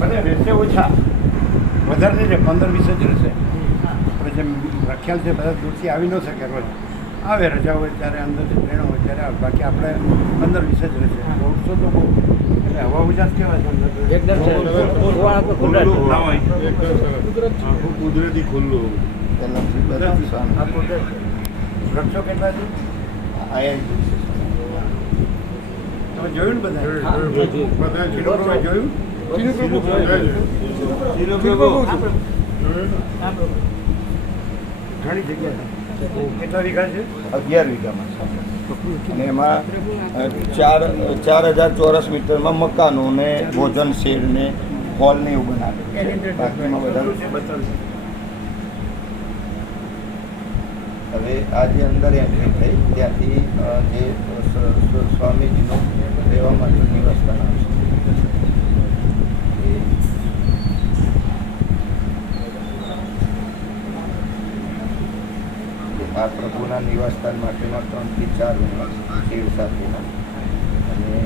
ભલે રહેશે ઓછા, વધારે નહીં રહે, 15-20 જ રહેશે. આપણે જેમ રખ્યાલ છે બધા દૂરથી આવી ન શકે, રોજ આવે રજા હોય ત્યારે અંદરથી ટ્રેનો હોય ત્યારે આવે, બાકી આપણે 15-20 જ રહેશે. 150 તો બહુ એટલે હવા ઉજાસ કહેવાય છે એકદમ કુદરતી ખુલ્લું. વૃક્ષો કેટલા છે? તમે જોયું ને બધા જોયું? ઘણી જગ્યા કેટલા વીઘા છે? 11 વીઘામાં અને એમાં 4,000 ચોરસ મીટરમાં મકાનો ને ભોજન શેડ ને હોલ ને એવું બનાવે. બાકીમાં બધા હવે આ જે અંદર એન્ટ્રી થઈ ત્યાંથી જે સ્વામીજીનું રહેવા માટેનું નિવાસસ્થાન આવશે. આ પ્રભુના નિવાસસ્થાન માટેના 3 થી 4 રૂમ શેડ સાથેના અને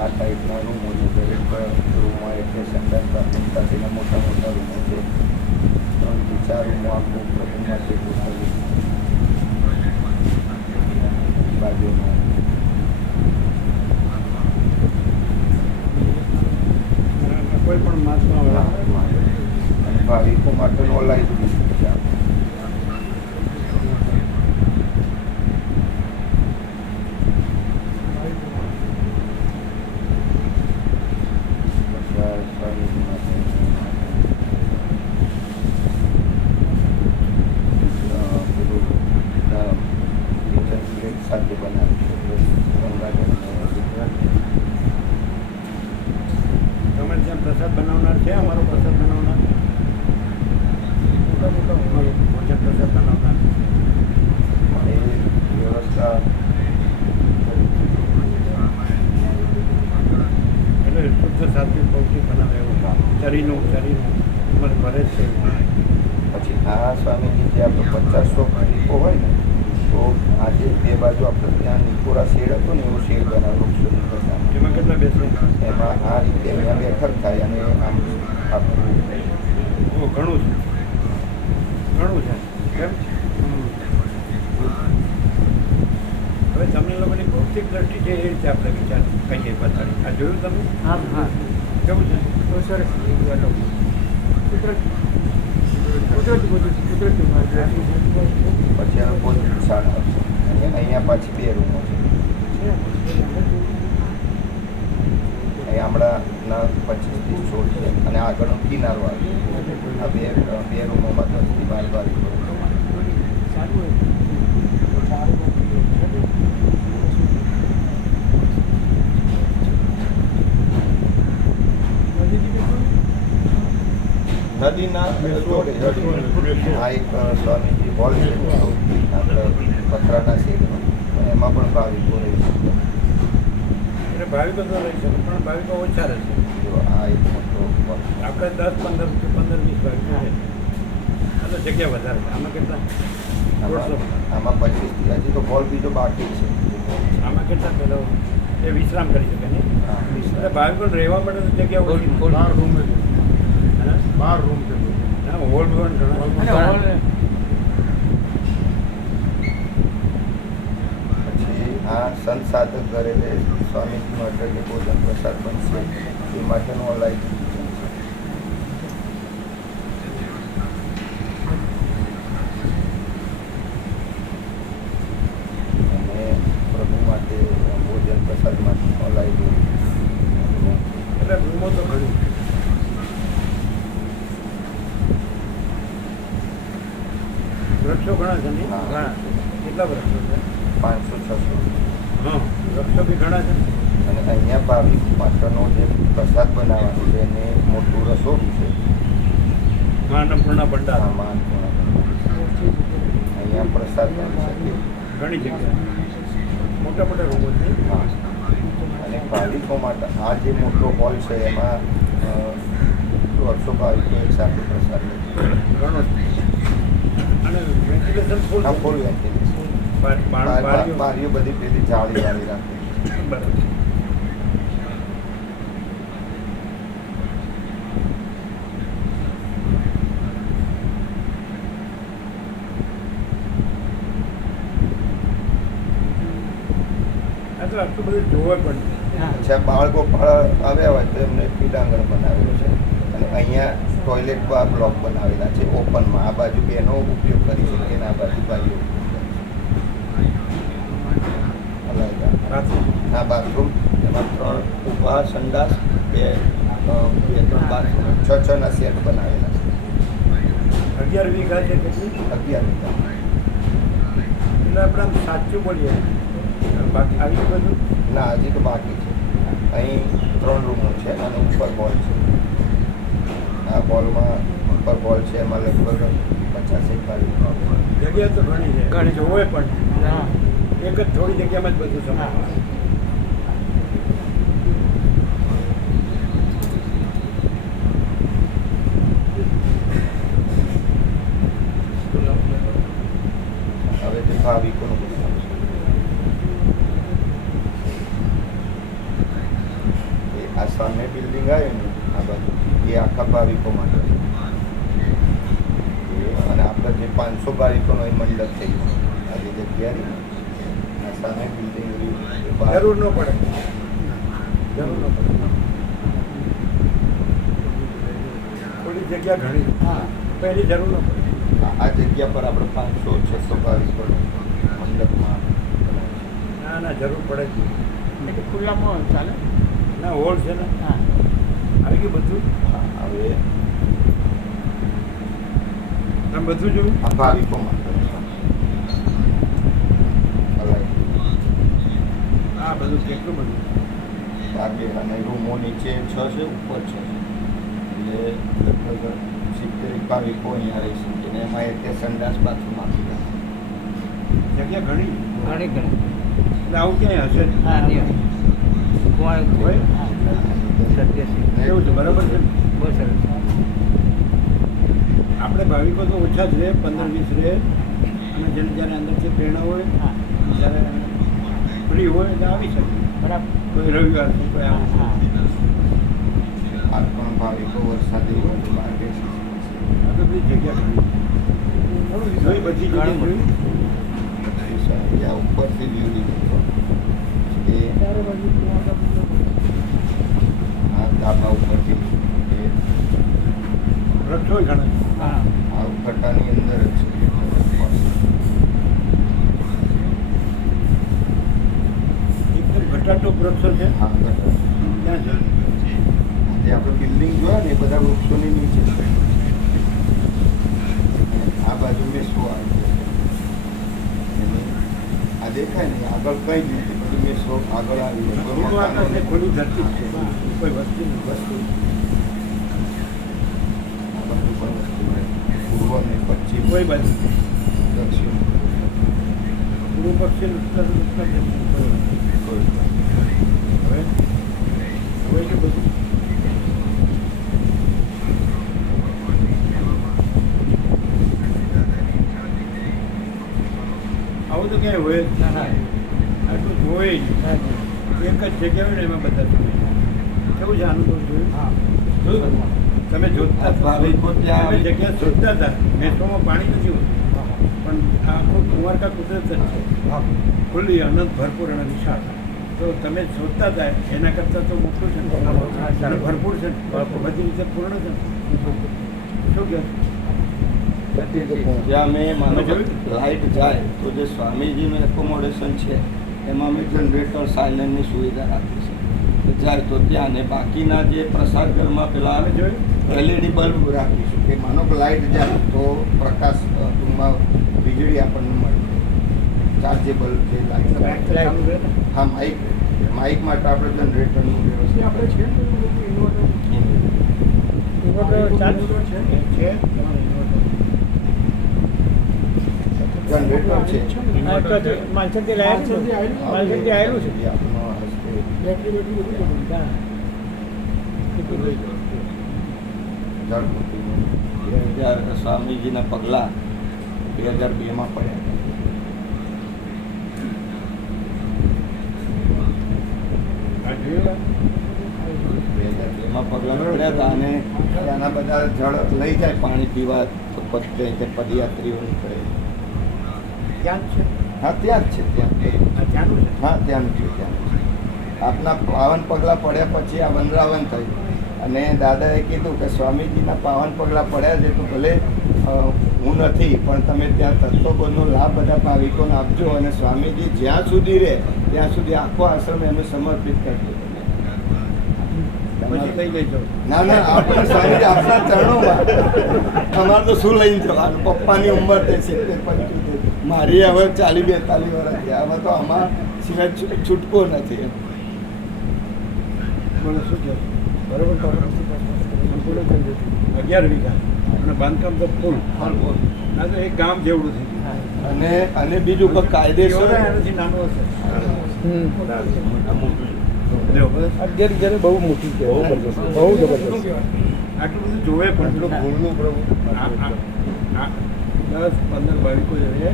આ ટાઈપના રૂમો છે. દરેક રૂમમાં એટલે સંડાસ બાથરૂમ સાથેના મોટા મોટા રૂમો છે. 3 થી 4 રૂમો આખું પ્રભુ માટે ગોઠવેલું. બાજુમાં કોઈ પણ માસમાં અને ભાવિકો માટેનો લાઈવ છે. સાથે બનાવી તમે જેમ પ્રસાદ બનાવનાર છે, અમારો પ્રસાદ બનાવનાર ભોજન પ્રસાદ બનાવનાર એ વ્યવસ્થા એટલે શુદ્ધ સાત્વિક પૌષ્ટિક બનાવે એવું શરીરનું ઉંમર ભરે છે. પછી આ સ્વામીજી જે આપણે 500 ભાવિકો હોય ને તો આજે બે બાજુ આપણે ત્યાં નિકોરા શેડ હતો ને એવો શેડ બનાવ્યો વૃક્ષોની પ્રસાદ. એમાં કેટલા બેસે? એમાં આ રીતે અહીંયા બેઠક થાય અને આમ આપણું ઘણું છે કેમ? હવે તમને લોકોની ભૌતિક દ્રષ્ટિ છે એ રીતે આપણે વિચાર કહીએ બતાડી. આ જોયું તમે? હા કેવું છે? બહુ સરસ. પછી એનો ભોજન શાળા અને અહીંયા પાછી 2 રૂમો છે. અહીંયા હમણાંના 25-30 છોડ છે અને આગળનો કિનારો આવે. આ બે રૂમોમાં 10 થી 12 બારીકો. નદીના જોડે આ એક સ્વામીજી હોલ છે આપણે પથરાના શેડનો અને એમાં પણ ભાવિકો રહી શકે. એટલે ભાવિકો તો રહી શકે પણ ભાવિકો ઓછા રહેશે. જો આ એક મોટો હોલ આપણે 10-15 ભાવિકો છે. આ તો જગ્યા વધારે છે. આમાં કેટલા? આમાં 25 હજી તો હોલ બીજો બાકી છે. આમાં કેટલા પેલો એ વિશ્રામ કરી શકે ને? એટલે ભાવિકો રહેવા માટે તો જગ્યા ઓછી. 12 રૂમ છે. 12 રૂમ છે. હોલ પણ ઘણા. પછી આ સંત સાધક ઘરે સ્વામીજી માટે જે ભોજન પ્રસાદ બનશે એ માટેનું ઓનલાઈન અને પ્રભુ માટે ભોજન પ્રસાદ માટે ઓનલાઈન એટલે રૂમો તો ઘણી. વૃક્ષો ઘણા છે ને? કેટલા વૃક્ષો છે? 500-600. હા, વૃક્ષો બી ઘણા છે. અને અહીંયા ભાવિક માટેનો જે પ્રસાદ બનાવવાનો છે એને મોટું રસોડું છે. અન્નપૂર્ણા ભંડાર. અહીંયા પ્રસાદ બની શકે. ઘણી જગ્યા મોટા મોટા રૂમો છે. હા અને ભાવિકો માટે આ જે મોટો હોલ છે એમાં 100 ભાવિકો એક સાથે પ્રસાદ લે છે. ઘણો જ. અને વેન્ટિલેશન ફૂલ આ ફૂલ વેન્ટિલેશન. બારીઓ બધી પેલી જાળી વાળી રાખે. બરાબર. આ તો આટલું બધું જોવા પણ અચ્છા, બાળકો પણ આવ્યા હોય તો એમને ક્રીડાંગણ બનાવેલું છે અને અહીંયા ટોયલેટ બ્લોક બનાવેલા છે ઓપનમાં. આ બાજુ બેનો ઉપયોગ કરી શકે અને આ બાજુ ભાઈઓ અલગ. આ બાથરૂમ એમાં 3 ઊભા સંડાસ, 2-3 બાથરૂમ, 6 ના સેટ બનાવેલા છે. 11 વીઘા છે કેટલી 11 વીઘા. એટલે આપણે આમ સાચું બોલીએ બાકી આવી બધું ના, હજી તો બાકી છે. અહીં 3 રૂમો છે અને ઉપર હોલ છે. આ હોલમાં ઉપર હોલ છે એમાં લગભગ 50-1 ભાવિકો. જગ્યા તો ઘણી છે ઘણી. જોવે પણ એક જ થોડી જગ્યામાં જ બધું સમાવે. હવે તે ભાવિકોનું બતાવું છું. એ આ સામે બિલ્ડિંગ આવે ને આ બાજુ એ આખા ભાવિકો માટે છે. અને આપણે જે 500 ભાવિકોનો એ મંડપ થઈ ગયો. આ જે જગ્યા રહી ને, આ સામે બિલ્ડિંગ જરૂર ન પડે જરૂર ન પડે થોડી જગ્યા ઘણી પહેલી જરૂર ન પડે. આ જગ્યા પર આપણે 500-600 ભાવિકોનો મંડપમાં ના ના જરૂર પડે જ નહીં. એટલે ખુલ્લામાં ચાલે. ના હોલ છે ને હા. આવી ગયું બધું. હવે આમ બધું જોયું આ ભાવિકો માટે અલગ. આ બધું કેટલું બધું આ બે અને રૂમો નીચે 6 છે, ઉપર 6 છે. એટલે લગભગ 70 ભાવિકો અહીંયા રહી શકે ને એમાં એક સંડાસ બાથરૂમ આપી દે. જગ્યા ઘણી ઘણી એટલે આવું ક્યાંય હશે જ. હા નહીં હોય? સત્યસિંહ એવું છે બરાબર છે. બહુ સરસ. આપણે ભાવિકો તો ઓછા જ રહે 15-20 રહે અને જેને જ્યારે અંદરથી પ્રેરણા હોય હા જ્યારે ફ્રી હોય એટલે આવી શકે. બરાબર. કોઈ રવિવાર છે કોઈ આવે છે. હા આ પણ ભાવિકો વરસાદી હોય તો બહાર બેસી શકે. આ તો બધી જગ્યા ઘણી જોઈ બધી જગ્યા જોઈ. આ ઉપરથી વ્યૂ લીધો એ આ ધાબા ઉપરથી એ વૃક્ષો ઘણા હા આ ઉપરટાની અંદર જ છે. એકદમ ઘટાટો વૃક્ષો છે હા બરાબર. ત્યાં છે. જે આપણે બિલ્ડિંગ જોયા ને એ બધા વૃક્ષોની નીચે છે. આ બાજુ મેસો આવે છે. આ દેખાય ને આગળ કઈ જ નથી, બધું મેસો આગળ આવી ગયું. ખુલ્લું આકાશ ને ખુલ્લી ધરતી જ છે કોઈ વસ્તી નહીં. વસ્તુ આ બધું પણ વસ્તુ હોય. પૂર્વ ને પશ્ચિમ, કોઈ બાજુ દક્ષિણ પૂર્વ પશ્ચિમ ઉત્તર ઉત્તર દક્ષિણ કોઈ કોઈ હવે હવે છે બધું આવું તો ક્યાંય હોય જ ના નહીં. ના આટલું જોઈ જ નહીં. એક જ જગ્યા હોય ને એમાં બધા તમે કેવું છે અનુભવ જોયું હા જોયું તમે જોતા આ ભાવિકો ત્યાં તમે જગ્યા શોધતા હતા મેટ્રોમાં પાણી નથી હોતું પણ આ આખું કુંવારકા કુદરત જ છે ખુલ્લી અનંત ભરપૂર અને વિશાળ તો તમે શોધતા હતા એના કરતાં તો મોટું છે ને અને ભરપૂર છે ને બધી રીતે પૂર્ણ છે ને શું કહે જ્યાં મેં માનો તમે જોયું? લાઇટ જાય તો જે સ્વામીજીનું એકોમોડેશન છે એમાં મેં જનરેટર સાયલન્ટની સુવિધા રાખી છે તો જાય તો ત્યાં ને બાકીના જે પ્રસાદ ઘરમાં પેલા તમે જોયું એલઈડી બલ્બ રાખીશું કે માનો કે લાઇટ જાય તો પ્રકાશ ટૂંકમાં વીજળી આપણને મળે. ચાર્જેબલ જે લાઇટ ચાલુ રહે ને હા માઇક માટે આપણે જનરેટરની વ્યવસ્થા આપણે છે. ઇન્વર્ટર ચાલુ છે તમારે જનરેટર છે. માલસરથી આવેલું છે. એ આપણો હસ્તે બેટરી બધું બધું હા. જળમૂર્તિનું 2000 સ્વામીજીના પગલાં 2002માં પડ્યા આ જોયું? 2002માં પગલાં પડ્યા હતા અને ત્યાંના બધા જળ લઈ જાય પાણી પીવા તો પછી તે પદયાત્રીઓ નીકળે. ત્યાં જ છે હા ત્યાં જ છે ત્યાં આ ત્યાંનું છે હા ત્યાંનું છે ત્યાંનું છે. આપના પાવન પગલાં પડ્યા પછી આ વનરાવન થયું અને દાદાએ કીધું કે સ્વામીજીના પાવન પગલાં પડ્યા છે તો ભલે હું નથી પણ તમે ત્યાં તત્વબોધનો લાભ બધા ભાવિકોને આપજો અને સ્વામીજી જ્યાં સુધી રહે ત્યાં સુધી આખો આશ્રમ એમને સમર્પિત કરજો. પછી લઈ જઈજો ના ના આપણે સ્વામીજી આપણા ચરણોમાં અમારે તો શું લઈને જવાનું પપ્પાની ઉંમર તે 70-75 મારી હવે 40-42 વર્ષ થયા હવે તો અમારા સિવાય છૂટકો નથી એમ. બોલો શું છે બરોબર તો સંપૂર્ણ થઈ જતું 11 વીઘા અને બાંધકામ તો ફૂલ ના તો એક ગામ જેવડું થઈ ગયું અને બીજું પણ કાયદેસર એનાથી નાનું હશે એટલે બસ 11 ઘરે બહુ મોટી છે બહુ જબરદસ્ત આટલું બધું જોવે પણ એટલું ભૂલનું પ્રભુ 10-15 બાળકો રહે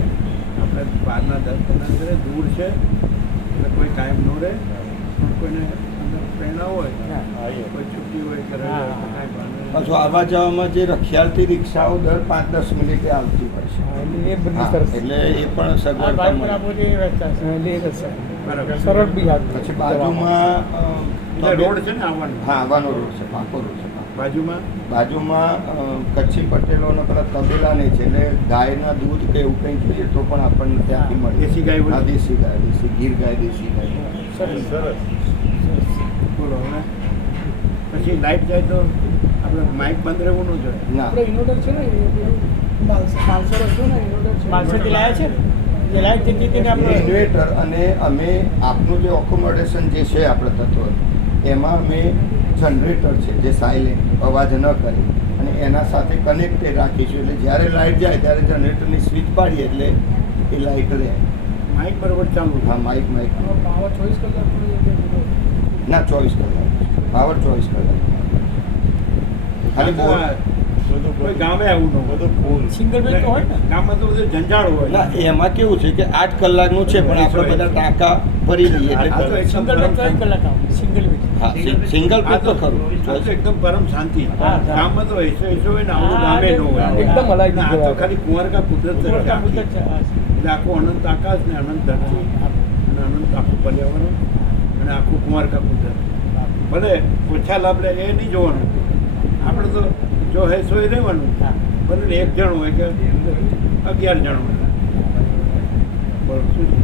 આપણે બહારના 10-15 ઘરે દૂર છે એટલે કોઈ કાયમ ન રહે પણ કોઈને અંદર પ્રેરણા હોય કોઈ છુટ્ટી હોય કરે કાંઈ બહાને પાછું આવવા જવામાં જે રખિયાલથી રિક્ષાઓ દર 5-10 મિનિટે આવતી હોય છે એ બધી હા, સરસ એટલે એ પણ સગવડતા મળે. બરાબર સરળ બી હાથ પછી બાજુમાં એટલે રોડ છે ને આવવાનો હા આવવાનો રોડ છે પાકો રોડ છે પાકો. બાજુમાં બાજુમાં કચ્છી પટેલોનો પેલા તબેલા નહીં છે એટલે ગાયના દૂધ કે એવું કંઈ જોઈએ તો પણ આપણને ત્યાંથી મળે. દેશી ગાય હોય? હા દેશી ગાય દેશી ગીર ગાય દેશી ગાય સરસ સરસ બોલો હવે પછી લાઈટ જાય તો આપણે માઇક બંધ રહેવું ન જોઈએ ના આપણે ઇન્વર્ટર છે ને એ પેલું બાલસર હતું ને ઇન્વર્ટર છે બાલસરથી લાયા છે જે લાઈટ જતી હતી ને આપણે ઇન્વેટર અને અમે આપનું જે ઓકોમોડેશન જે છે આપણે તત્વ એમાં અમે જનરેટર છે જે સાયલેન્ટ અવાજ ન કરે અને એના સાથે કનેક્ટેડ રાખીશું એટલે જ્યારે લાઇટ જાય ત્યારે જનરેટરની સ્વિચ પાડીએ એટલે એ લાઇટ રહે. માઇક બરોબર ચાલુ હા માઇક પાવર 24 કલાક ના 24 કલાક પાવર 24 કલાક ખાલી બોલ કોઈ ગામે આવું ન હોય બધું ફૂલ સિંગલ બેડ તો હોય ને ગામમાં તો બધું જંજાળ હોય ના એમાં કેવું છે કે 8 કલાકનું છે પણ આપણે બધા ટાંકા ભરી દઈએ આ તો એટલે એકદમ સિંગલ બેડ તો 1 કલાક આવે સિંગલ બેડ હા સિંગલ આ પેજ તો ખરું આ તો એકદમ પરમ શાંતિ હા. ગામમાં તો એસો હોય ને આવું હા, ગામે ન હોય એકદમ અલાયદી ના, આ તો કહેવાય. ખાલી કુંવર કા કુદરત છે કુદરત આખી. છે હા. એટલે આખું અનંત આકાશ ને અનંત ધરતી અને અનંત આખું પર્યાવરણ અને આખું કુંવર કા કુદરત ભલે ઓછા લાભ લે એ નહીં જોવાનું આપણે તો જો હે સો એ રહેવાનું ભલે ને 1 જણ હોય કે 11 જણ હોય બરોબર શું છે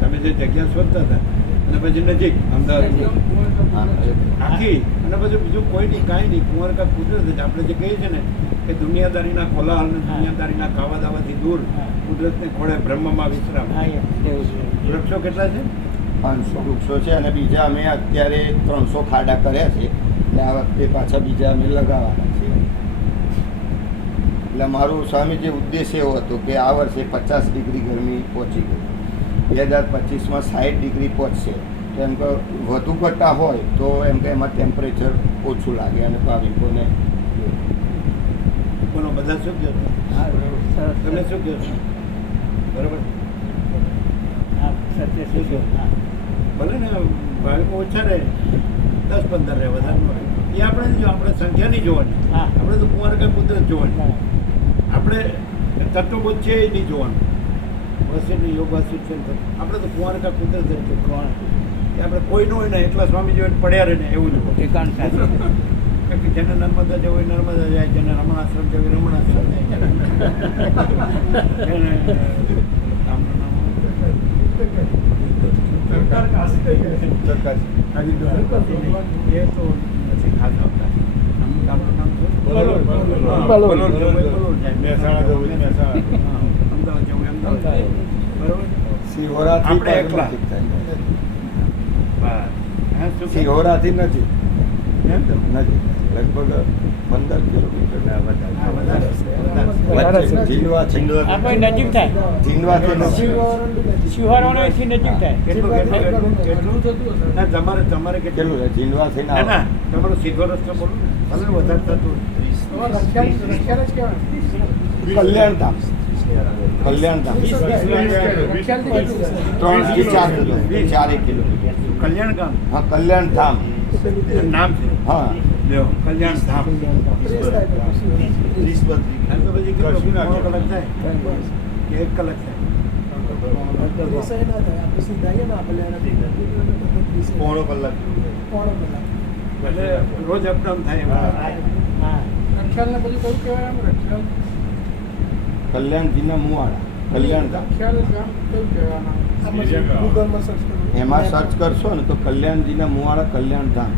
તમે જે જગ્યા શોધતા હતા અને પછી નજીક અમદાવાદ હા આખી અને પછી બીજું કોઈ નહીં કાંઈ નહીં કુંવર કા કુદરત જ આપણે જે કહીએ છીએ ને કે દુનિયાદારીના કોલાહલ ને દુનિયાદારીના ખાવા દાવાથી દૂર કુદરતને ખોળે બ્રહ્મમાં વિશ્રામ હા એવું છે વૃક્ષો કેટલા છે 500 વૃક્ષો છે અને બીજા અમે અત્યારે 300 ખાડા કર્યા છે એટલે આ વખતે પાછા બીજા અમે લગાવવાના છે એટલે મારું સ્વામી જે ઉદ્દેશ એવો હતો કે આ વર્ષે 50 ડિગ્રી ગરમી પહોંચી ગઈ 2025માં 60 ડિગ્રી પહોંચશે તો એમ કે વધુ ઘટા હોય તો એમ કે એમાં ટેમ્પરેચર ઓછું લાગે અને ભાવિકોને બોલો બધા શું કહો છો? હા સરસ તમે શું કહો છો બરોબર હા સત્ય શું કહો? ભલે ને ભાવિકો ઓછા રહે 10-15 રહે વધારે ન રહે એ આપણે જો આપણે સંખ્યા નહીં જોવાની હા. આપણે તો કુંવર કા કુદરત જોવાની આપણે તત્વબોધ છે એ નહીં જોવાનું વસીને યોગ વાસી છે આપણે તો કુંવર કા કુદરત જ જોવાનું. એ આપણે કોઈ ન હોય ને એકલા સ્વામી જોઈને પડ્યા રહે ને એવું જ હોય. એકાંત સાથે કારણ કે જેને નર્મદા જવું હોય નર્મદા જાય જેને રમણાશ્રમ જવું હોય રમણાશ્રમ જાય જેને રામનું નામ ચકાસી. એ તો નથી ખાસ આવતા ગામનું નામ શું? બલોર. બલોર જવું હોય બલોર જાય. મહેસાણા જવું હોય મહેસાણા. હા, અમદાવાદ જવું હોય અમદાવાદ જાય. બરોબર સિહોરાથી આપણે એકલા. નજીક થાય. બસ. હા, શું કહે? સિહોરાથી નજીક એમ? નજીક લગભગ 15 કિલોમીટર હા, વધારે વધારે છે. જીંડવા છે. આપણે નજીક થાય જીંડવાથી નથી. શિવારોનો એથી નજીક થાય કેટલું ના તમારે કેટલું છે? જીંડવા થઈને ના આવો. ના તમારો સીધો રસ્તો બોલો ભલે વધારે થતું કલ્યાણધામ. કલ્યાણધામ 3 થી 4 કિલોમીટર. 4 કિલોમીટર. કલ્યાણ ગામ હા, કલ્યાણધામ. નામ છે હા. લ્યો કલ્યાણ ધામ આ તો પછી કેટલો? કશું ના પોણો કલાક થાય કે 1 કલાક થાય? પોણો કલાક. એટલે રોજ અપડાઉન થાય એમ. કલ્યાણજીના મુવાડા. કલ્યાણધામ. એમાં સર્ચ કરશો ને તો કલ્યાણજીના મુવાડા કલ્યાણધામ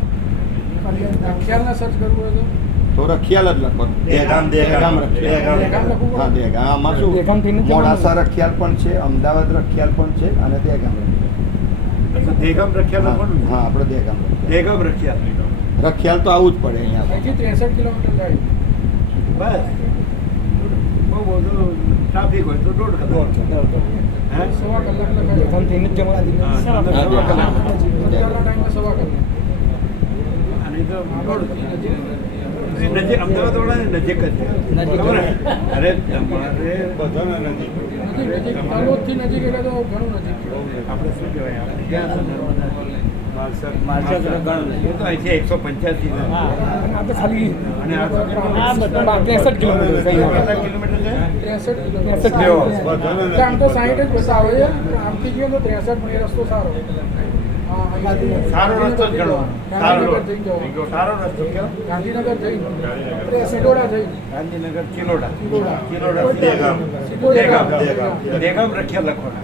તો રખિયાલ જ લગભગ. દહેગામ, દહેગામ દહેગામ. રખિયાલ. હા, દહેગામ. આમાં શું દહેગામથી નીચે મોડાસા રખિયાલ પણ છે, અમદાવાદ રખિયાલ પણ છે અને દહેગામ રખિયાલ. તો દેગામ રખ્યા હા, લખવાનું હા, આપણે દહેગામ રખિયાલ. દેગામ રખ્યા રખિયાલ તો આવું જ પડે અહીંયા. 63 કિલોમીટર જાય બસ બહુ બધું ટ્રાફિક હોય તો 1.5 કલાક હે? સવા કલાક દેખામથી નીચે હા, હા, દહેગામ. અને તો નજીક અમદાવાદ વાળાને નજીક જ છે. ખબર ને? અરે તમારે બધાના નજીક. તલોદથી નજીક એટલે તો ઘણું નજીક આપણે શું કહેવાય આપણે ક્યાં છે? નર્મદા માલસર. એ તો અહીંથી 185 છે. આ તો ખાલી અને આ તો કેટલું? આ બધા 63 કિલોમીટર છે. કેટલા કિલોમીટર છે? 63 કિલોમીટર. બધાના આમ તો 60 જ બતાવે છે આમથી જોઈએ તો 63 પણ એ રસ્તો સારો સારો રસ્તો જ ગણવાનો. સારો ગાંધીનગર જઈ જવાનો. સારો રસ્તો કયો? ગાંધીનગર જઈ સિડોડા જઈ ગાંધીનગર ચિલોડા ચિલોડા. દેગામ દેગામ. દેગામ રખ્યા લખવાના.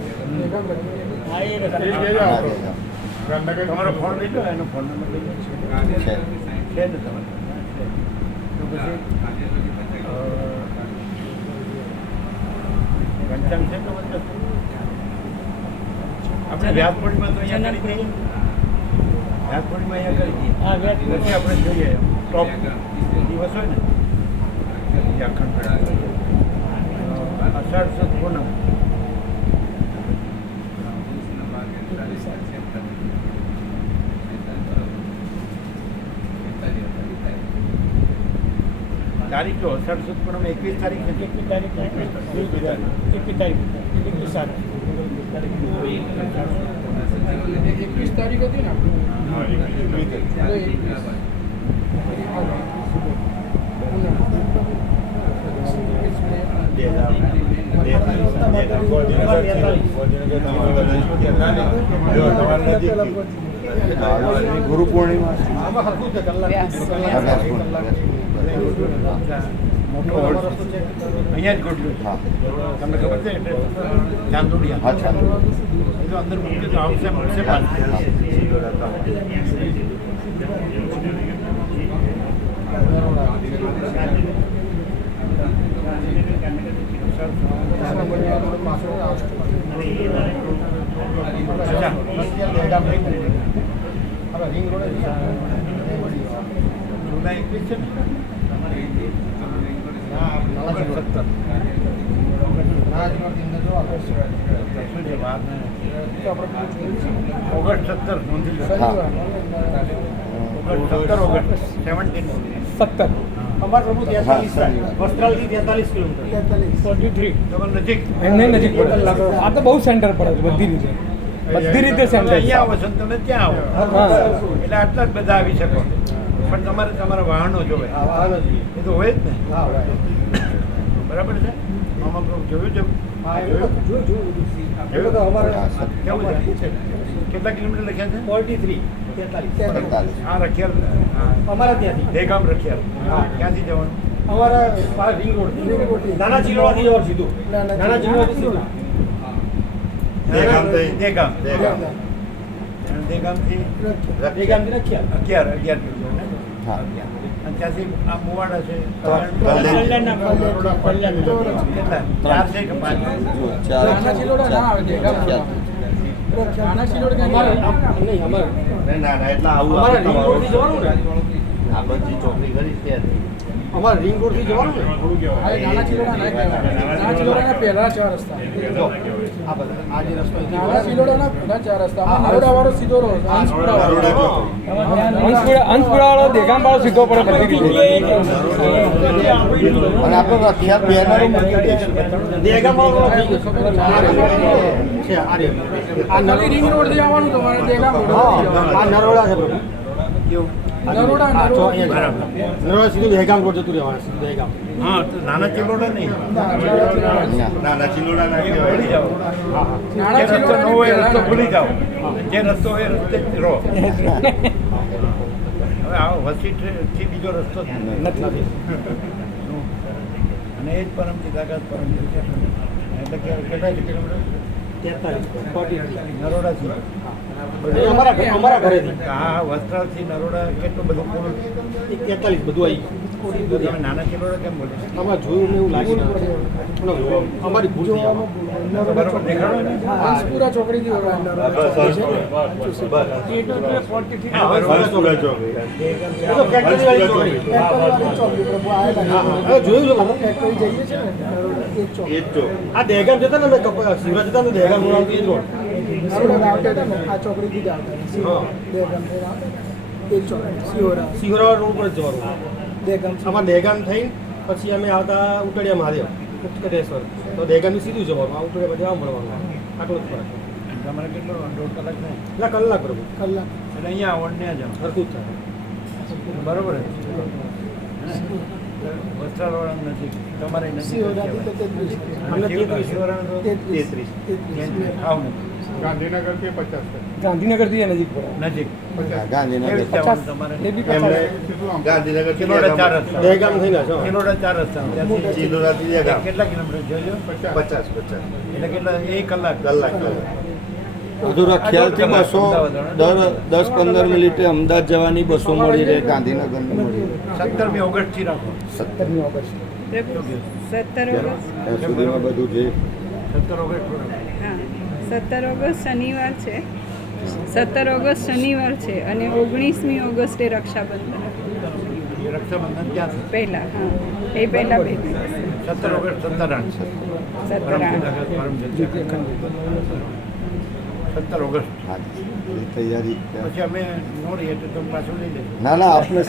હા, દહેગામ. તમારો ફોન લઈ લો, એનો ફોન નંબર લઈ લો. છે. છે ને તમારે? તો પછી પંચાંગ છે તમારી પાસે? આપણે વ્યાસ પૂર્ણિમા તો અહીંયા કરી દઈએ. વ્યાસ પૂર્ણિમા અહીંયા કરી દઈએ. હા, વ્યાસ પછી આપણે જોઈએ ટોપ દિવસ હોય ને પછી અખંડ અષાઢ સુદ પૂનમ તારીખ તો અષાઢ સુદ પૂનમ 21 તારીખ છે. 21 તારીખ 21 તારીખ 21 તારીખ હતી ને ગુરુ પૂર્ણિમા છે. મોટો હોલ અહીંયા જ ગોઠવ્યું છે. હા. તમને ખબર છે એટલે ચાંદોડિયા હા, ચાલો. એ તો અંદર મૂક્યું તો આવશે મળશે પાછું. રિંગ રોડ જુલાઈ 21 છે ને? ઓગસ્ટ 17 નોંધી લો. હા. ઓગસ્ટ 17 ઓગસ્ટ 17 17 અમારા પ્રભુ હા, શનિવાર. વસ્ત્રાલથી 43 કિલોમીટર 43 તો નજીક. એમને નજીક પડે આ તો બહુ સેન્ટર પડે છે બધી રીતે સેન્ટર તમે અહીંયા આવો છો ને તમે ત્યાં આવો હા. એટલે આટલા જ બધા આવી શકો પણ તમારે તમારા વાહનો જોવે એ તો હોય જ ને. બરાબર છે? મામા પ્રભુ જોયું છે? જોયું? કેવું છે? કેટલા કિલોમીટર લખ્યા છે? 43 45. હા રખિયાલ. હા અમારા ત્યાંથી દેગામ રખિયાલ. ક્યાંથી જવાનું? અમારા રિંગ રોડ નાના ચિલોડાથી જવાનું સીધું નાના ચિલોડાથી સીધું દહેગામ થઈ. દેગામ. દહેગામ. અને દેગામથી દેગામથી રખ્યા 11 કિલોમીટર ને? હા. અને ત્યાંથી આ મુવાડા છે. કલ્યાણ. કેટલા? 4 છે કે 5? જો, ચાર. નાના ચિલોડા ના આવે દેગામ નાના ચિલોડા અમારે નહીં અમારે ના ના એટલે આવું અમારા રિંગ રોડથી જવાનું ને આપણે જે ચોકડી કરી ત્યાંથી અમારે રિંગ રોડ થી જવાનું ને આ નાના ચિલોડા ના કહેવાય. નાના ચિલોડાના પહેલા 4 રસ્તા. જો આ બધા આ જે રસ્તો છે. નાના ચિલોડાના પહેલા 4 રસ્તા. આમાં નરોડાવાળો સીધો રહો. હંસપુરાવાળો. નરોડા અંશપુરા દેગામ વાળો સીધો પડે બધી રીતે. અને આપણે રખિયાલ બેનરો મૂકી દઈશું. દેગામ વાળો રોડ થઈ ગયો છે. આ રે. આ નવી રિંગ રોડ થી આવવાનું તમારે દેગામ રોડ. હા આ નરોડા છે પ્રભુ. નરોડા આ જો નરોડા. અહીંયા નરોડા સીધું દેગામ રોડ જતું રહેવાનું સીધું દેગામ. હા તો નાના ચિલોડા નહીં નાના ચિલોડા ના ભૂલી કહેવાય જાઓ નાના જે રસ્તો ન ચિલોડાની હોય એ પહેલા રસ્તો ભૂલી જાઓ જે રસ્તો હોય એ રસ્તે જ રહો હવે આવો વસીથી બીજો રસ્તો જ નથી અને એ જ પરમથી તાકાત પરમથી એટલે કે કેટલા છે કિલોમીટર 43 નરોડાથી અમારા ઘરેથી હા વસ્ત્રાલથી નરોડા કેટલું બધું પૂરું 43 બધું આવી તો તમે નાના કિલોડા કેમ બોલે અમારે જોયું ને એવું લાગ્યું ના. અમારી ભૂલ થઈ આમાં. બરોબર દેખાડો ને હંસપુરા ચોકડી થી બસ હંસપુરા ચોકડી એ તો ફેક્ટરી વાળી ચોકડી. હા જોયું છે બધું. ફેક્ટરી જઈએ છીએ ને એ જ ચોક. એ જ ચોક આ દહેગામ જતા ને અમે શિવરાજ જતા ને દહેગામ રોડ આવતી એ જ રોડ. નરોડા આવતા હતા ને આ ચોકડી થી જ આવતા હતા. હા. દેગામ થી આવતા હતા. એ જ ચોકડી સિહોરા સિહોરા રોડ પર જ જવાનું. દેગામ આમાં દહેગામ થઈને પછી અમે આવતા ઉટડિયા મહાદેવ ઉત્કટેશ્વર તો દહેગામથી સીધું જવાનું આ ઉટડિયા પછી આમ મળવાનું આટલું જ ફરક. તમારે કેટલો 1.5 કલાક થાય એટલે કલાક બરોબર કલાક. એટલે અહીંયા આવો ને જાઓ સરખું જ થાય. બરોબર વસ્ત્રાલવાળા નજીક તમારે નજીક સિહોરાથી તો 33. અમને 33 શિવરાણ તો 33. આવ નજીક ગાંધીનગર થી નજીક પડે. નજીક ગાંધીનગર કેવી રીતે આવવાનું તમારે એ બી એમને 50. ગાંધીનગર કિલોડા 4 રસ્તા દહેગામ થઈને છો કિલોડા 4 રસ્તા ત્યાંથી ચિલોડાથી દહેગામ કેટલા કિલોમીટર જોજો 50 એટલે કેટલા 1 કલાક કલાક બધું રખિયાલથી બસો દર 10-15 મિનિટે અમદાવાદ જવાની બસો મળી રહે ગાંધીનગરની મળી રહે 17મી ઓગસ્ટથી રાખો 17મી ઓગસ્ટ. 17 ઓગસ્ટ ત્યાં સુધીમાં બધું જે 17 ઓગસ્ટ હા 17 ઓગસ્ટ શનિવાર છે 17 ઓગસ્ટ શનિવાર છે અને 19મી ઓગસ્ટે રક્ષાબંધન રક્ષાબંધન ક્યાં છે પહેલા હા એ પહેલા 2 દિવસ 17 ઓગસ્ટ 17 ઓગસ્ટ હા એ તૈયારી પછી અમે નો રહીએ તો તમે પાછું લઈ લેજો ના ના આપને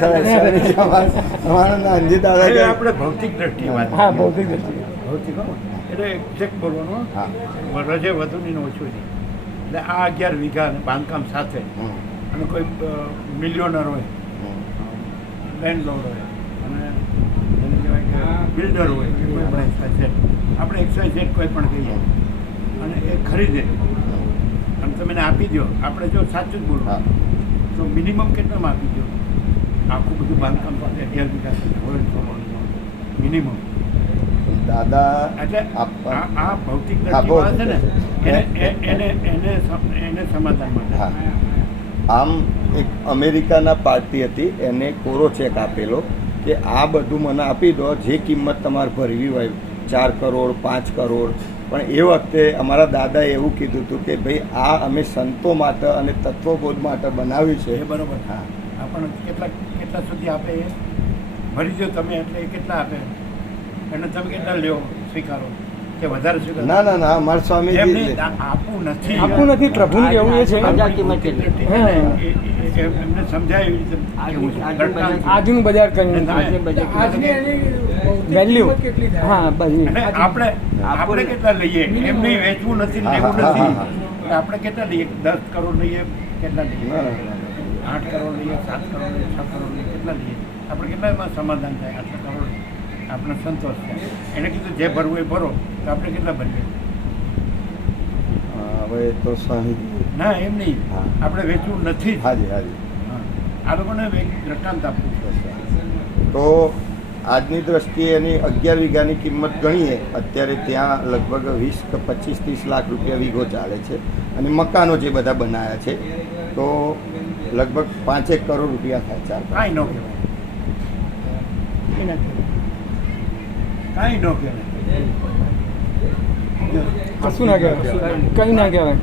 અમારા નાનજી હવે દાદા આપણે ભૌતિક દ્રષ્ટિએ વાત હા ભૌતિક દ્રષ્ટિએ. ભૌતિક હો. એટલે એક્ઝેક્ટ બોલવાનું હા રજે વધુ નહીં ને ઓછું નહીં એટલે આ 11 વીઘા બાંધકામ સાથે અને કોઈ મિલિયોનર હોય લેન્ડલોર્ડ હોય અને એને કહેવાય કે બિલ્ડર હોય કે કોઈ પણ XYZ આપણે XYZ કોઈ પણ કહીએ અને એ ખરીદે અને તમે એને આપી દો આપણે જો સાચું જ બોલવું હા તો મિનિમમ કેટલામાં આપી દો આખું બધું બાંધકામ સાથે 11 વીઘા હોય મિનિમમ દાદા એટલે આપવા આ ભૌતિક હા, દ્રષ્ટિ છે ને ભૌતિક એને સમાધાન માટે હા આમ એક અમેરિકાના પાર્ટી હતી એને કોરો ચેક આપેલો કે આ બધું મને આપી દો જે કિંમત તમારે ભરવી હોય 4 કરોડ 5 કરોડ પણ એ વખતે અમારા દાદાએ એવું કીધું હતું કે ભાઈ આ અમે સંતો માટે અને તત્વબોધ માટે બનાવ્યું છે એ બરોબર હા આપણને કેટલા સુધી આપે એ ભરી દો તમે એટલે એ કેટલા આપે એને તમે કેટલા લ્યો સ્વીકારો કે વધારે સ્વીકારો ના ના ના અમારા એમ સ્વામીજી નહીં આપવું નથી આપવું નથી પ્રભુનું કહેવું એ છે હા. એમને સમજાય એવી રીતે કેવું છે. દરખાસ્ત. આજનું બજાર કરીને આજની એની ભૌતિક વેલ્યુ કિંમત કેટલી થાય? હા બધી અને આપણે કેટલા લઈએ એમ નહીં વેચવું નથી ને લેવું હા, હા, નથી હા. એટલે આપણે કેટલા લઈએ 10 કરોડ લઈએ કેટલા લઈએ ના, ના, ના. 8 કરોડ લઈએ 7 કરોડ લઈએ 6 કરોડ લઈએ કેટલા લઈએ આપણે કેટલામાં સમાધાન થાય 8 કરોડ આપણે સંતોષ થાય એને કીધું જે ભરવું એ ભરો તો આપણે કેટલા ભરીએ હવે તો સ્વામીજી ના એમ નહીં હા. આપણે વેચવું નથી જ. હાજી હાજી હા. આ લોકોને દ્રષ્ટાંત આપવું તો આજની દ્રષ્ટિએ એની 11 વીઘાની કિંમત ગણીએ અત્યારે ત્યાં લગભગ 20 કે 25-30 લાખ રૂપિયા વીઘો ચાલે છે અને મકાનો જે બધા બનાવ્યા છે તો લગભગ 5-1 કરોડ રૂપિયા થાય 4 કાંઈ ન કહેવાય કાંઈ ન કહેવાય કશું ના કહેવાય કંઈ ના કહેવાય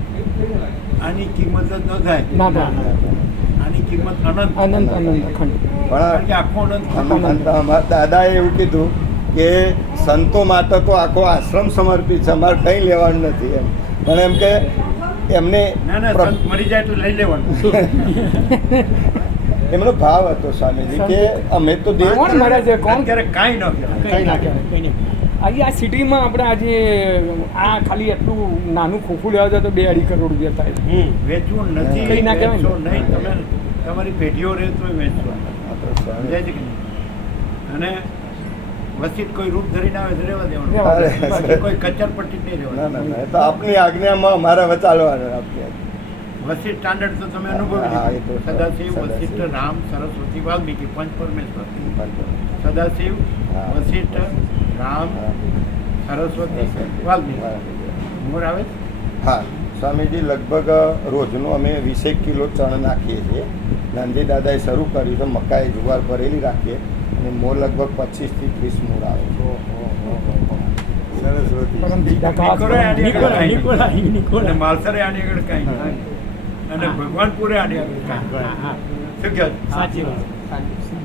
આની કિંમત જ ન થાય ના થાય આની કિંમત અનંત અનંત અનંત અખંડ કારણ કે આખો આનંદ અમારા દાદાએ એવું કીધું કે સંતો માટે તો આખો આશ્રમ સમર્પિત છે, અમારે કંઈ લેવાનું નથી એમ. પણ એમ કે એમને ના ના સંત મરી જાય તો લઈ લેવાનું. એમનો ભાવ હતો સ્વામીજી કે અમે તો દેવ કોણ મરે છે કોણ અત્યારે કાંઈ ન કહેવાય. કંઈ ના કહેવાય, કંઈ નહીં. આજે આ સિટીમાં આપણે આજે આ ખાલી એટલું નાનું ખોખું લેવા જાય તો 2-2.5 કરોડ રૂપિયા થાય. વેચવું નથી, કંઈ ના કહેવાય ને. વેચો નહીં. તમે તમારી પેઢીઓ રહે તોય વેચવા સમજાય છે કે નહીં? અને વસીત કોઈ રૂપ ધરીને આવે તો રહેવા દેવાનું. રહેવા બાકી કોઈ કચર પટ્ટી જ નહીં ના રહેવાનું. ના ના, એ તો આપની આજ્ઞામાં અમારે ચાલવાનું. આપની વસીત સ્ટાન્ડર્ડ તો તમે અનુભવી હા, એ તો લીધું. સદાશિવ, સદાશિવ. વસિષ્ઠ, રામ, સરસ્વતી, વાલ્મીકી, પંચ પરમેશ્વર. આજ્ઞા. સદાશિવ, હા. વસિષ્ઠ, રામ, સરસ્વતી, વાલ્મીકી. મોર આવે છે? હા સ્વામીજી, લગભગ રોજનું અમે 20 કિલો ચણ નાખીએ છીએ. નાનજી દાદાએ શરૂ કર્યું છે, મકાઈ જુવાર ભરેલી રાખીએ અને મોર લગભગ 25 થી 30 મોર આવે છે. પરમ દીધા કાચ, નિકોલે આની આગળ કાંઈ નિકોલા, નહીં. નિકોલા. અને માલસરે આની આગળ કાંઈ નહીં. અને ભગવાનપુરે આની આગળ કાંઈ નહીં. શું કહો છો? સાચી વાત.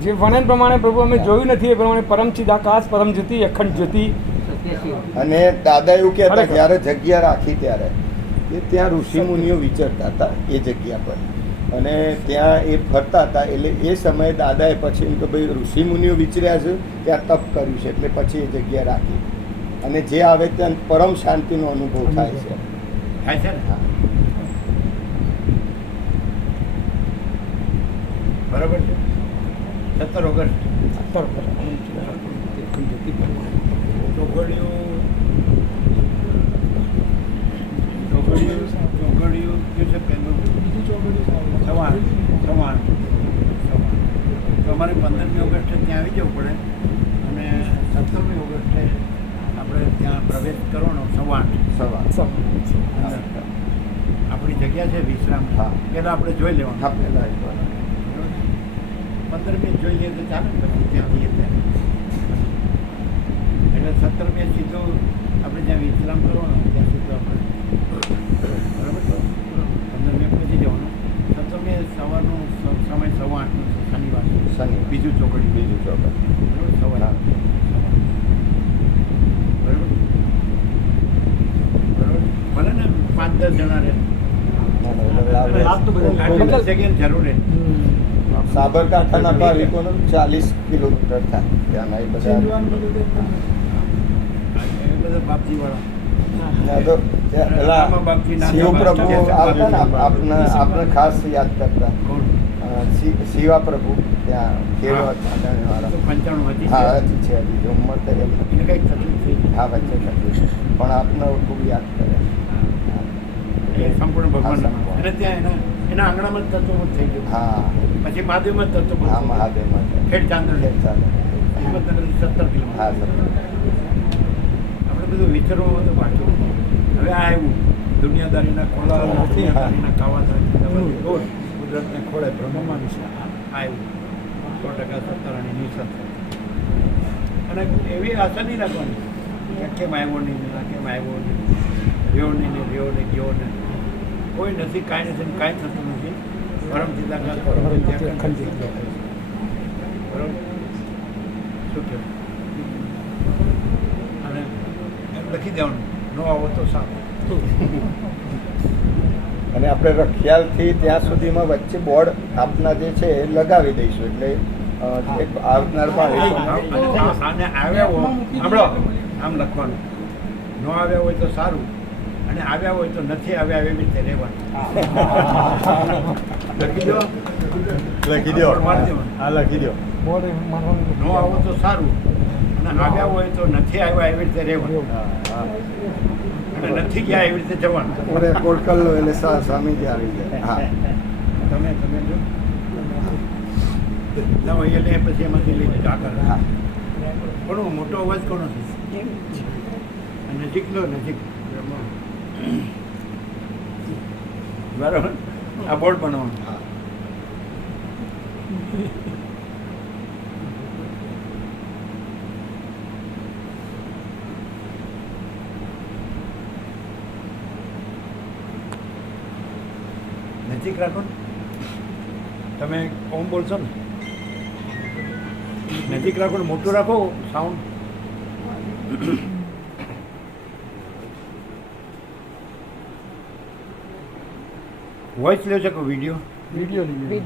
જે વર્ણન પ્રમાણે પ્રભુ અમે જોયું નથી એ પ્રમાણે પરમ ચિદાકાશ, પરમ જ્યોતિ, અખંડ જ્યોતિ. અને દાદા એવું કહેતા જ્યારે જગ્યા રાખી ત્યારે એ ત્યાં ઋષિ મુનિઓ વિચરતા હતા એ જગ્યા પર, અને ત્યાં એ ફરતા હતા. એટલે એ સમયે દાદાએ પછી એમ કે ભાઈ ઋષિ મુનિઓ વિચર્યા છે, ત્યાં તપ કર્યું છે, એટલે પછી એ જગ્યા રાખી. અને જે આવે ત્યાં પરમ શાંતિનો અનુભવ થાય છે. થાય છે ને? બરાબર છે. 17 ઓગસ્ટ ચોઘડિયું કયું છે પહેલું? સવાણ. તો અમારે 15મી ઓગસ્ટે ત્યાં આવી જવું પડે અને 17મી ઓગસ્ટે આપણે ત્યાં પ્રવેશ કરવાનો સવાણ. આપણી જગ્યા છે વિશ્રામ. હા. પહેલાં આપણે જોઈ લેવાનું. હા, પહેલા 15મી જોઈ લઈએ તો ચાલે ને, પછી ત્યાંથી એટલે 17મી સીધું આપણે જ્યાં વિશ્રામ કરવાનો ત્યાં સીધું આપણે બરાબર 15મી પહોંચી જવાનું. 17મી સવારનું સમય 8:15 શનિવાર. શનિ બીજું ચોકડી બીજું ચોક્કસ. બરાબર સવાર બરાબર ભલે ને 5-10 જણા રહે રાત તો બધા આટલી બધી જગ્યાની જરૂર રહે. સાબરકાંઠાના ભાવિકોનો 40 કિલોમીટર થાય ત્યાંના એ બધા. એ બધા બાપજીવાળા. ત્યાં તો ત્યાં પેલા શિવપ્રભુ આવતા ને આપણે ખાસ યાદ કરતા. કોણ? શિવા પ્રભુ ત્યાં કેવા વાળા. 95 હતી. હા હજી છે, હજી જો ઉંમર તો એમ. એને કંઈક તકલીફ થઈ. હા વચ્ચે તકલીફ. પણ આપને ખૂબ યાદ કરે. એ સંપૂર્ણ ભગવાન અને ત્યાં એના આંગણામાં જ તત્વ થઈ ગયું. હા પછી મહાદેવમાં જ તત્વ હા મહાદેવ માટે ખેડ ચાંદોડ. ચાલે. હિંમતનગરથી 17 કિલોમીટર. હા સર. આપણે બધું વિચારવામાં તો બાકી હતું. હવે આ આવ્યું દુનિયાદારીના ખોળા, દુનિયાદારીના ખાવાદારી કુદરતને ખોળે બ્રહ્મમાં આવ્યું 100% સત્તરાની નિશાન. અને એવી આશા નહીં રાખવાની કે કેમ આવ્યો નહીં ને કેમ આવ્યો નહીં, રહ્યો નહીં ને રહ્યો ને ગયો ને. કોઈ નથી, કાંઈ નથી, કાંઈ થતું નથી. પરમ ચિદાકાશ, પરમ અખંડ જ્યોતિ. બરાબર શું કહેવું? અને એમ લખી દેવાનું, ન આવો તો સારું. અને આપણે રખિયાલથી ત્યાં સુધીમાં વચ્ચે બોર્ડ આપના જે છે એ લગાવી દઈશું, એટલે એક આવનાર ભાવિકો અને આવ્યા હોય સાંભળો, આમ લખવાનું, ન આવ્યા હોય તો સારું, અને આવ્યા હોય તો નથી આવ્યા એવી રીતે રહેવાનું. લખી દો. લખી દો. મારી દેવાનું. હા લખી દો. ન આવો તો સારું, અને આવ્યા હોય તો નથી આવ્યા એવી રીતે રહેવાનું. અને નથી ગયા એવી રીતે જવાનું. રેકોર્ડ કરી લો એટલે સ્વામીજી આવી જાય. હા તમે જો ના હોય એટલે પછી એમાંથી લઈ જજો આગળ. હા કોનો મોટો અવાજ કોનો છે? નજીક લો, નજીક. બરાબર. આ બોર્ડ બનાવવાનું. હા નજીક રાખો ને. તમે ઓમ બોલશો ને નજીક રાખો ને મોટું રાખો સાઉન્ડ. વોઇસ લ્યો છે કે વિડીયો? વિડીયો લઈએ.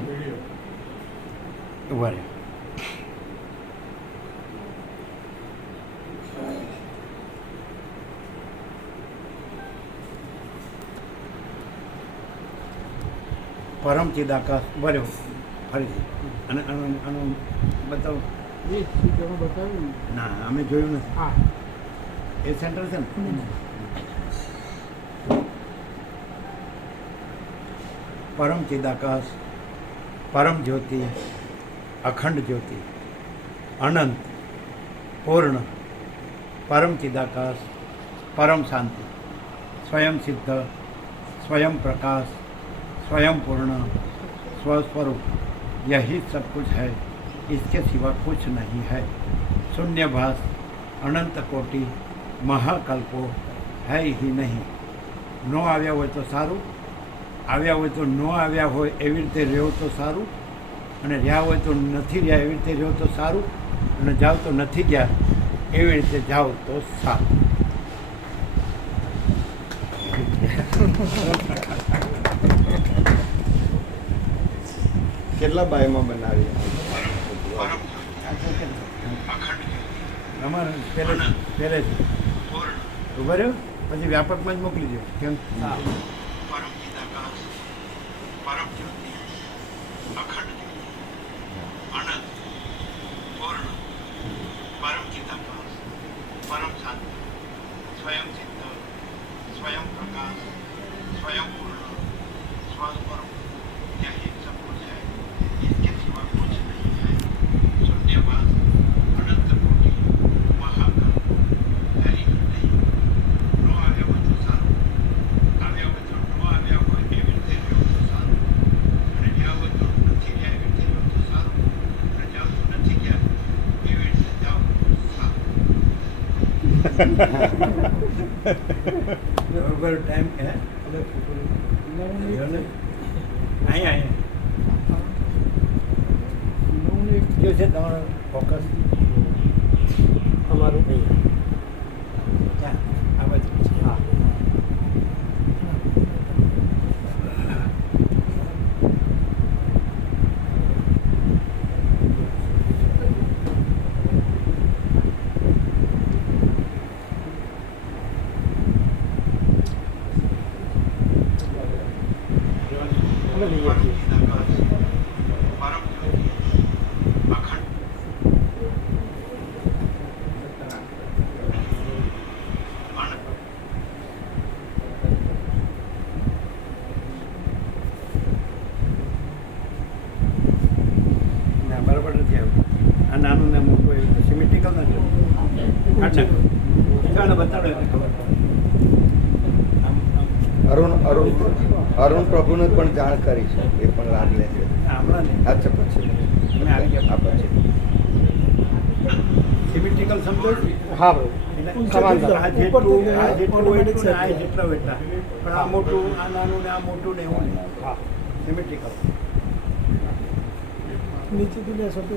ઉભા રહે. પરમ ચિદાકાશ બરાબર ફરીથી અને આનું બતાવો. એ ચિત્રમાં બતાવ્યું ને. ના અમે જોયું નથી. હા. એ સેન્ટર છે ને. પરમ ચિદાકાશ, પરમ જ્યોતિ, અખંડ જ્યોતિ, અનંત, પૂર્ણ, પરમ ચિદાકાશ, परम शांति, स्वयं सिद्ध, स्वयं प्रकाश, स्वयं पूर्ण, स्वस्वरूप, यही सब कुछ है, इसके सिवा कुछ नहीं है. शून्यभास, अनंत कोटि, महाकल्पो है ही नहीं. નો આવ્યા હોય તો સારું, આવ્યા હોય તો ન આવ્યા હોય એવી રીતે રહ્યો તો સારું, અને રહ્યા હોય તો નથી રહ્યા એવી રીતે રહ્યો તો સારું, અને જાઓ તો નથી ગયા એવી રીતે જાઓ તો સારું. કેટલા બાયમાં બનાવી? અમારે પહેલે ઉભા રહ્યો પછી વ્યાપકમાં જ મોકલી દો. કેમ? પરમ ચિદાકાશ, પરમ જ્યોતિ, અખંડ જ્યોતિ, અનંત, પૂર્ણ, પરમ ચિદાકાશ, પરમ શાંતિ, સ્વયં સિદ્ધ, स्वयं प्रकाश, स्वयं पूर्ण, स्वस्वरूप, यही सब कुछ है, इसके सिवा कुछ नहीं है. शून्यवास, अनंत कोटि, महाकल्प है ही नहीं. નો આવ્યા હોય તો સારું, આવ્યા હોય તો ન આવ્યા હોય એવી રીતે રહ્યો તો સારું, અને ગયા હોય તો નથી ગયા એવી રીતે રહ્યો તો સારું, અને જાઓ તો નથી ગયા એવી રીતે જાઓ તો સારું. બરોબર ટાઈમ કે અહીંયા કયો છે તમારો ફોકસ? અમારું ક્યાં? આ બાજુ. હા. બરાબર નથી આવ્યું. આ નાનું ને મોટું એવું સિમેટ્રિકલ નથી. ચાલો બતાડો એટલે ખબર પડે. અરુણ પ્રભુને પણ જાણ કરી છે, એ પણ લાભ લે છે. હમણાં નહીં. અચ્છા, પછી તમે આવી ગયા. આ પછી સિમેટ્રિકલ સમજો છો? હા બરોબર. એટલે સમાંતર. આ જેટલું એટલું ને આ જેટલા એટલા, પણ આ મોટું, આ નાનું ને આ મોટું ને એવું નહીં. હા. સિમેટ્રિકલ નીચેથી લેશો તો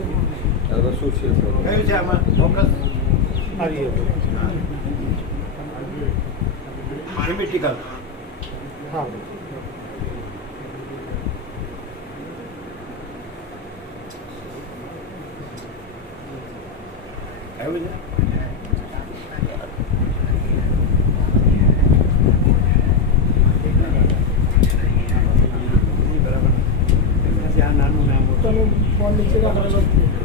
હવે શું છે સર? કયું છે આમાં ફોકસ? આવી ગયું. સિમેટ્રિકલ. હા. આવ્યું છે? બરાબર. પછી આ નાનું ને આ મોટું. તમે ફોન નીચે રાખો,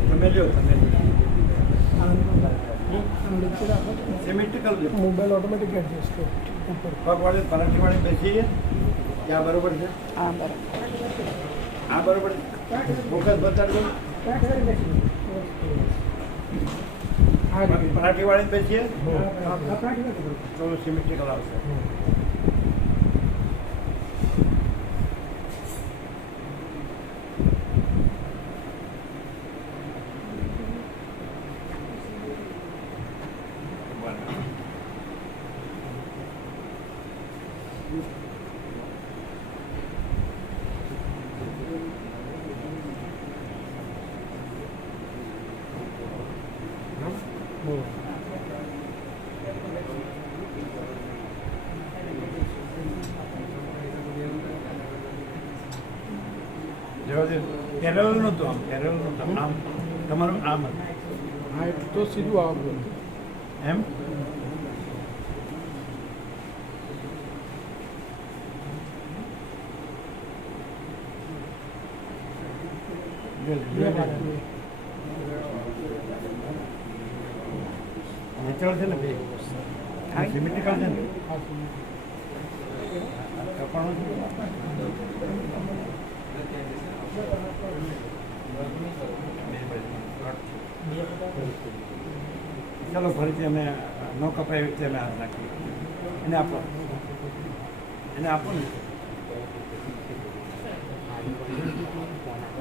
તમે લો, તમે લો. આમ નીચે રાખો, સિમેટ્રિકલ લો. મોબાઈલ ઓટોમેટિક એડજસ્ટ કરો ઉપર. પગવાળી પરાઠીવાળી બેસીએ કે આ બરોબર છે? હા બરાબર. આ બરોબર છે? ફોકસ બતાડજો. પરાઠીવાળી બેસીએ તો સિમેટ્રિકલ આવશે. જવા દે પેરેલલ નહોતું આમ પેરેલલ નહોતું આમ તમારું આમ હતું હા એ તો સીધું આવતું એમ નેચરલ છે ને બે સિમેટ્રિકલ છે ને ચાલો ફરીથી અમે ન કપાય એવી રીતે અમે હાથ નાખીએ એને આપો ને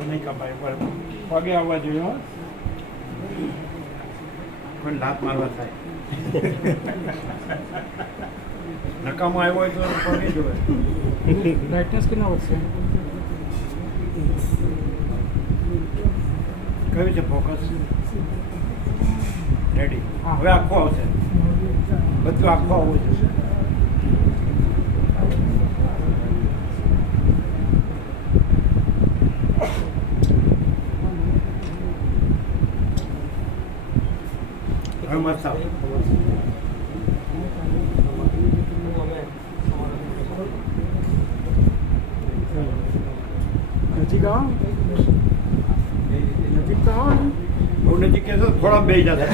નહીં કપાય પણ પગે આવવા જોઈએ હો કોઈ લાત મારવા થાય નકામો આવ્યો હોય તો પગે જોવે બ્રાઇટનેસ કેટલા વધશે કયું છે ફોકસ રેડી હવે આખો આવશે બધું આખો આવવું છે હવે મસ્ત આવે નજીક આવો નજીક તો આવો ને બહુ નજીક કહેશો તો થોડા બે જશે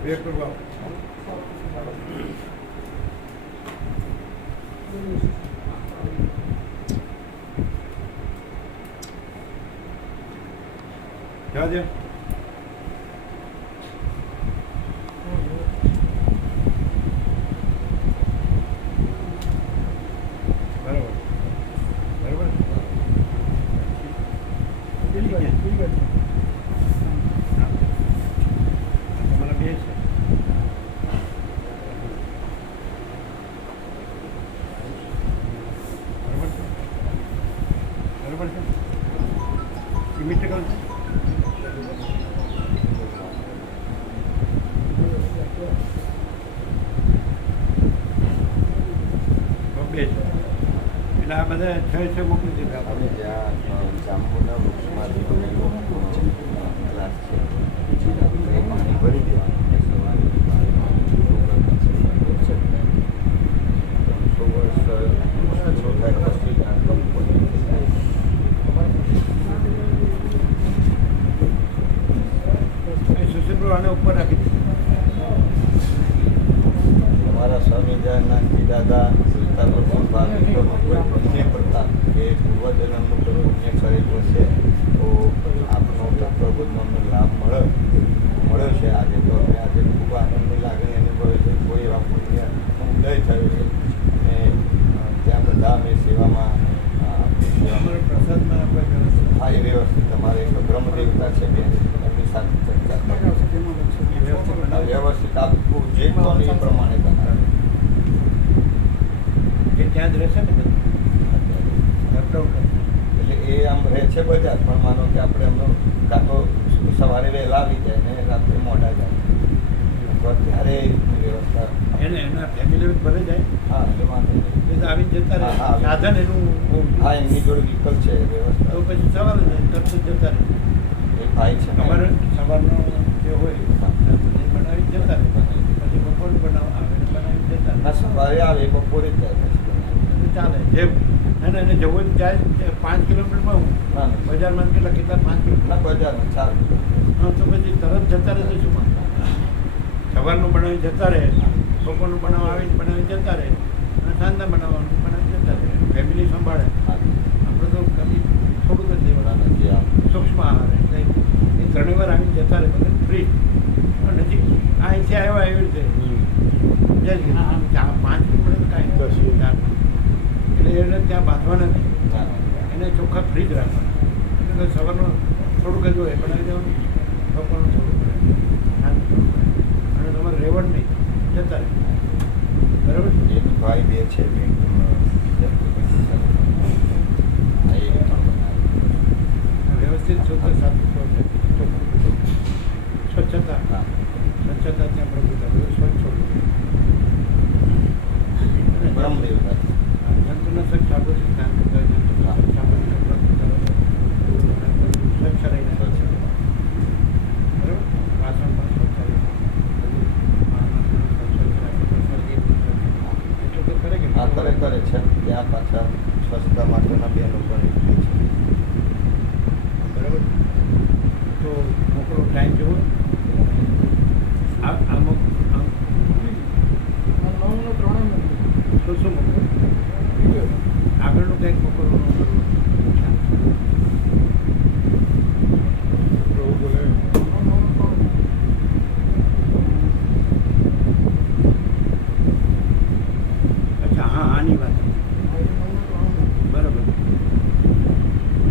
વેટ કરવા જવા દે બરાબર તમારા બે છે બરાબર છે સિમેટ્રિકલ છે બે છે એટલે આ બધા છ મોકલી દીધા અમે જ્યાં જાંબુના વૃક્ષમાંથી બનેલો ગ્લાસ છે એ પાણી ભરી દેવાનું સવારે સુશીલભાઈ આને ઉપર રાખી તમારા સ્વામીજાના દાદા સીતાપુર ભાગનો કોઈ પુણ્ય પ્રતાપ કે પૂર્વજન્મનું કોઈ પુણ્ય કરેલું છે તો આપનો તત્વબોધનો લાભ મળ્યો છે આજે તો અમે આજે ખૂબ આનંદની લાગણી અનુભવે છે કોઈ એવા પુણ્યનો ઉદય થયો છે અને ત્યાં બધા અમે સેવામાં અમારા પ્રસાદમાં આપણે વ્યવસ્થિત હા એ વ્યવસ્થિત તમારે એક બ્રહ્મદેવતા છે બેન એમની સાથે ચર્ચા કરો. વ્યવસ્થિત આપવું જે કહો ને એ પ્રમાણે તમારે એ ત્યાં જ રહેશે ને બધું એટલે એ આમ રહે છે બજાર પણ માનો કે આપણે એમનો કાં તો સવારે વહેલા આવી જાય ને રાત્રે મોડા જાય અથવા ત્યારે એની વ્યવસ્થા એને એના ફેમિલી ભરે જાય હા એટલે વાંધો નહીં. એ તો આવીને જતા રહે હા, હા. સાધન એનું હા એમની જોડે વિકલ્પ છે તો વ્યવસ્થા પછી સવારે તરત જ જતા રહે એ ભાઈ છે અમારે સવારનો જે હોય બનાવી જતા રહે પછી બપોરનું આવે બનાવી જતા હા સવારે આવે બપોરે જ જાય પછી રહે ચાલે જેમ એને જવું હોય તો જાય 5 કિલોમીટરમાં હું હા બજારમાં કેટલા 5 કિલોમીટર ના બજારમાં 4 હા તો પછી તરત જતા રહે તો શું માં સવારનું બનાવી જતા રહે બપોરનું બનાવીને બનાવી જતા રહે અને સાંજના બનાવવાનું બનાવી જતા રહે ફેમિલી સંભાળે આપણે તો ખાલી થોડુંક જ દેવાનું જે આમ સૂક્ષ્મ આહાર એટલે એ ઘણી વાર આવીને જતા રહે બધા ફ્રી નજીક અહીંથી આવ્યા એવી રીતે જાય છે 5 કિલોમીટર કાંઈ 4 એટલે એને ત્યાં બાંધવાના નહીં એને ચોખ્ખા ફ્રી જ રાખવાના એટલે સવારનું થોડુંક જ હોય બનાવી દેવાનું બપોરનું થોડુંક સાંજનું થોડુંક અને તમારે રેવડ નહીં જતા રહે બરાબર એક ભાઈ બે છે વ્યવસ્થિત શુદ્ધ સાત્વિકો છે, સ્વચ્છતા સ્વચ્છતા ત્યાં પ્રભુતા બધું સ્વચ્છ હોવું જોઈએ. બ્રહ્મ દેવતા જંતુનાશક સાબુ સિદ્ધાંત જંતુનાશક સાબુની પ્રભુતા સ્વચ્છ રહીને બરાબર વાસણ પણ સ્વચ્છ રહે એટલું તો કરે કે આ કરે છે ત્યાં પાછા સ્વચ્છતા માટેના બેનો પણ એટલી છે. બરાબર. તો મોકળો ટાઈમ જુઓ. અમુક શું મોકલો આગળનું કંઈક મોકલવાનું કરવું. પ્રભુ બોલે અચ્છા હા આની વાત બરાબર.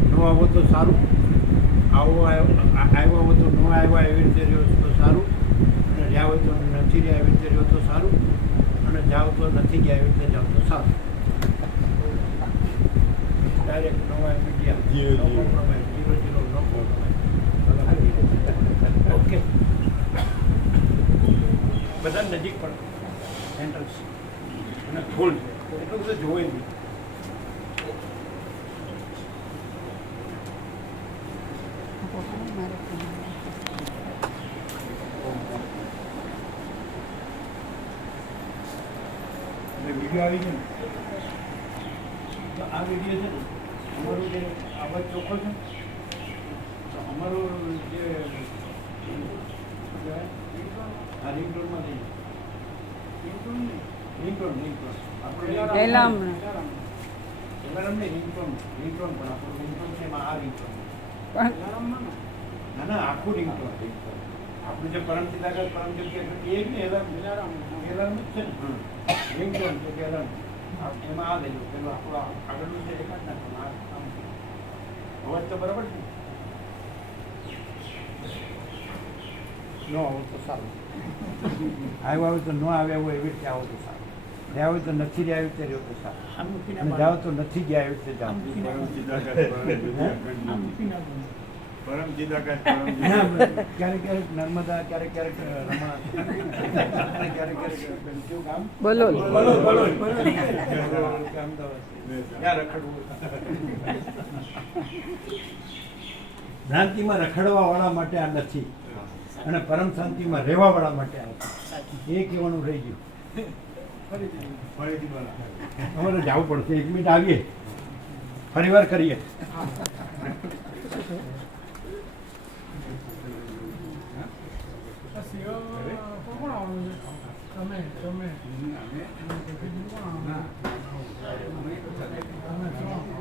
ન આવો તો સારું, આવ્યા હોય તો ન આવ્યા એવી રીતે રહ્યો તો સારું, અને રહ્યા હોય તો નથી રહ્યા એવી રીતે રહ્યો તો સારું, અને જાઓ તો નથી ગયા એવી રીતે જાઓ તો સારું. ડાયરેક્ટ નવા મીડિયા zero, no compromise, 0 no compromise. Okay બધા નજીક પણ સેન્ટર છે અને ફૂલ છે એટલું બધું જોવે નહીં. વિડીયો આવી છે ને તો આ વિડીયો છે ને અમારું જે અવાજ ચોખ્ખો છે તો અમારું જે શું કહેવાય આ રિંગટોનમાં લઈ રિંગટોન આપણે એલાર્મ. એલાર્મ નહીં, રિંગટોન પણ આપણું રિંગટોન છે એમાં આ રિંગટોન ના આખું રિંગટોન આપણું જે પરમપિતા પરમજોત કે એ જ ને એલાર્મ જ છે ને રિંગટોન તો કે એલાર્મ એમાં આ લેજો પેલું આપણું આગળનું છે એક જ નાખવાનું અવાજ તો બરાબર છે. ન આવો તો સારું, આવ્યા હોય તો ન આવ્યા હોય એવી રીતે આવો તો સારું, રહ્યા હોય તો નથી રહ્યા એવી રીતે રહ્યો તો સારું, અને જાઓ તો નથી ગયા એવી રીતે જાઓ. પરમ ચિદાકાશ ક્યારેક ક્યારેક નર્મદા, ક્યારેક ક્યારેક રમા, ક્યારેક ક્યારેક કયું ગામ બોલો અમદાવાદ ત્યાં રખડવું. ભ્રાંતિમાં રખડવાવાળા માટે આ નથી, અને પરમ શાંતિમાં રહેવાવાળા માટે આ નથી. એ કહેવાનું રહી ગયું. અમારે જવું પડશે, 1 મિનિટ આવીએ, ફરી વાર કરીએ. સિંહ